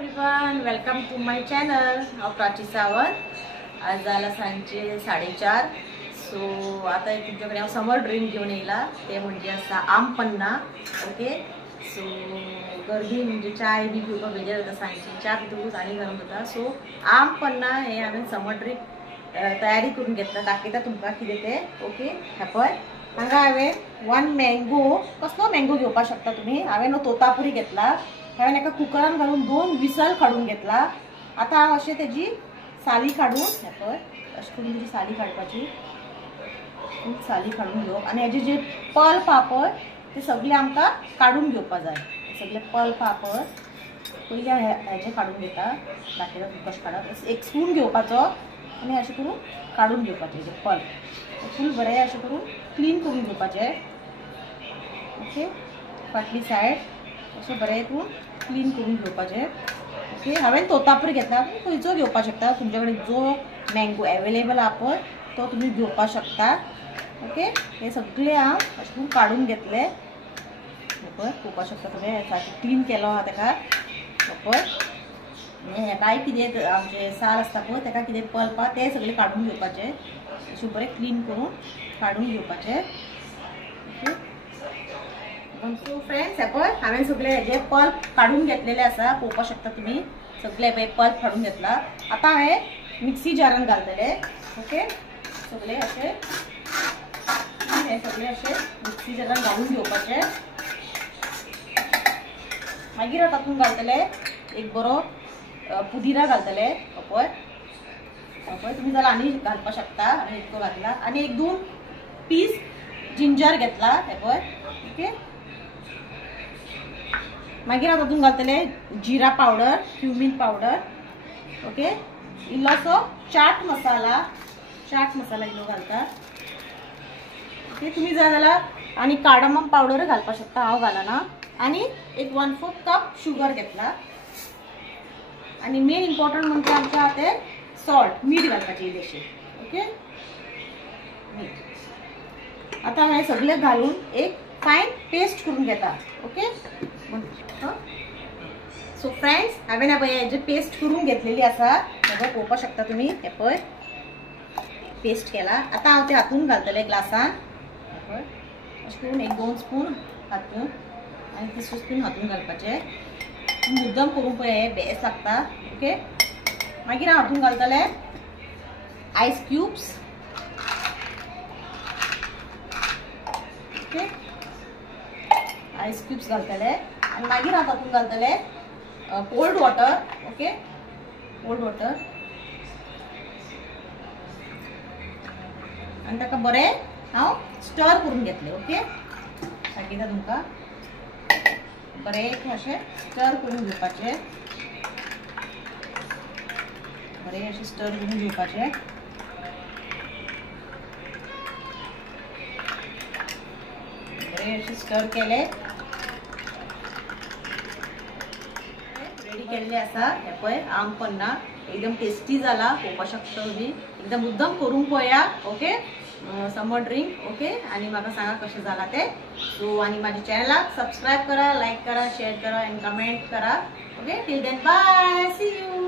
Everyone, welcome to my channel हांव प्राची सावंत। आज जाला सांजचे 4:30। सो आता एक तुमच्याकडे हांव समर ड्रिंक घेऊन येयला, ते म्हणजे आसा आम पन्ना। ओके, सो गर्दी म्हणजे चाय बी पिवपाक बेजार जाता, सांजची च्या पितूच आनी गरम जाता। सो आम पन्ना हे हांवें समर ड्रिंक तयारी करून घेतला, दाखयता तुमकां कितें तें। ओके, हे पळय, हांगा हांवें 1 मँगो, कसलो मँगो घेवपाक शकता तुमी। हांवें तोतापुरी घेतला, हांवें एका कुकरान घालून 2 विसल काडून घेतला। आता हांव अशें तेजी साली काडून, हे पळय अशें करून तेजी साली काडपाची, साली काडून घेवप आनी हेजे जे पल्प आहा पळय ते सगळे आमकां काडून घेवपाक जाय। सगळे पल्प आहा पळय पयलीं हेजे काडून घेता, दाखयता तुमकां कशें काडप। एक स्पून घेवपाचो आनी अशें करून काडून घेवपाचें हेजे पल्प, फूल बरें अशें करून क्लीन करून घेवपाचें। ओके, फाटली सायड अशें बरें करून क्लीन करून घेवपाचें। ओके, हांवें तोतापुरी घेतला, तुमी खंयचो घेवपाक शकता, तुमचे कडेन जो मँगो अवेलेबल आहा पळय तो तुमी घेवपाक शकता। ओके, हे सगळे हांव अशें करून काडून घेतले, पळय पळोवपाक शकता तुमी, सारकें क्लीन केलो आहा तेका। पळय हेकाय कितें आमचे साल आसता पळय तेका कितें पल्प आहा ते सगळे काडून घेवपाचे, अशें बरें क्लीन करून काडून घेवपाचे। ओके, सो फ्रेंड्स, हे पळय हांवें सगळे हेजे पल्प काडून घेतलेले आसा, पळोवपाक शकता तुमी सगळे पल्प काडून घेतला। आता हांवें मिक्सी जारान घालतले। ओके, सगळे अशें हे सगळे अशें मिक्सी जारान घालून घेवपाचे। मागीर तातूंत घालतले एक बरो पुदिना घालतले, पळय पळय तुमी जाल्यार आनी घालपाक शकता, आनी इतको घातला आनी 1-2 पीस जिंजर घेतला, हे पळय। ओके, मागीर तातूंत घालतले जिरा पावडर, क्युमीन पावडर। ओके, इल्लोसो चाट मसाला इल्लो घालता। ओके, तुमी जाय जाल्यार आनी कार्डमम पावडर घालपाक शकता, हांव घालना। आनी एक 1/4 कप शुगर घेतला आनी मेन इम्पॉर्टंट म्हणजे आमच्या ते सॉल्ट, मीठ घालपाचें इल्लेशें। ओके, मीठ आता हांवें सगळे घालून एक फायन पेस्ट करून घेता। ओके, सो फ्रेंड्स, हांवें पळय हेजे पेस्ट करून घेतलेली आसा, सगळं पळोवपाक शकता तुमी, हे पळय पेस्ट केला। आता हांव ते हातून घालतले ग्लासान, अशें करून 1-2 स्पून हातून आनी तिसरो स्पून हातून घालपाचे, मुद्दम करून पळय हे बेस्ट लागता। ओके, मागीर हांव हातून घालतले ice cubes. Okay, ice cubes घालतले आनी मागीर हांव तातूंत घालतले cold water. Okay, cold water आनी ताका बरें हांव स्टर करून घेतले। ओके, दाखयता तुमकां, बरें अशें स्टर करून घेवपाचें, बरें अशें स्टर करून घेवपाचें। बरें अशें स्टर केले, रेडी केल्ले आसा। हे पळय आम पन्ना एकदम टेस्टी जाला, पळोवपाक शकता तुमी, एकदम मुद्दम करून पळया। ओके, समर ड्रिंक। ओके, आनी म्हाका सांगा कशें जाला ते। सो आनी म्हाज्या चॅनलाक सबस्क्राईब करा, लाईक करा, शेअर करा एंड कमेंट करा। Okay, till then bye, see you.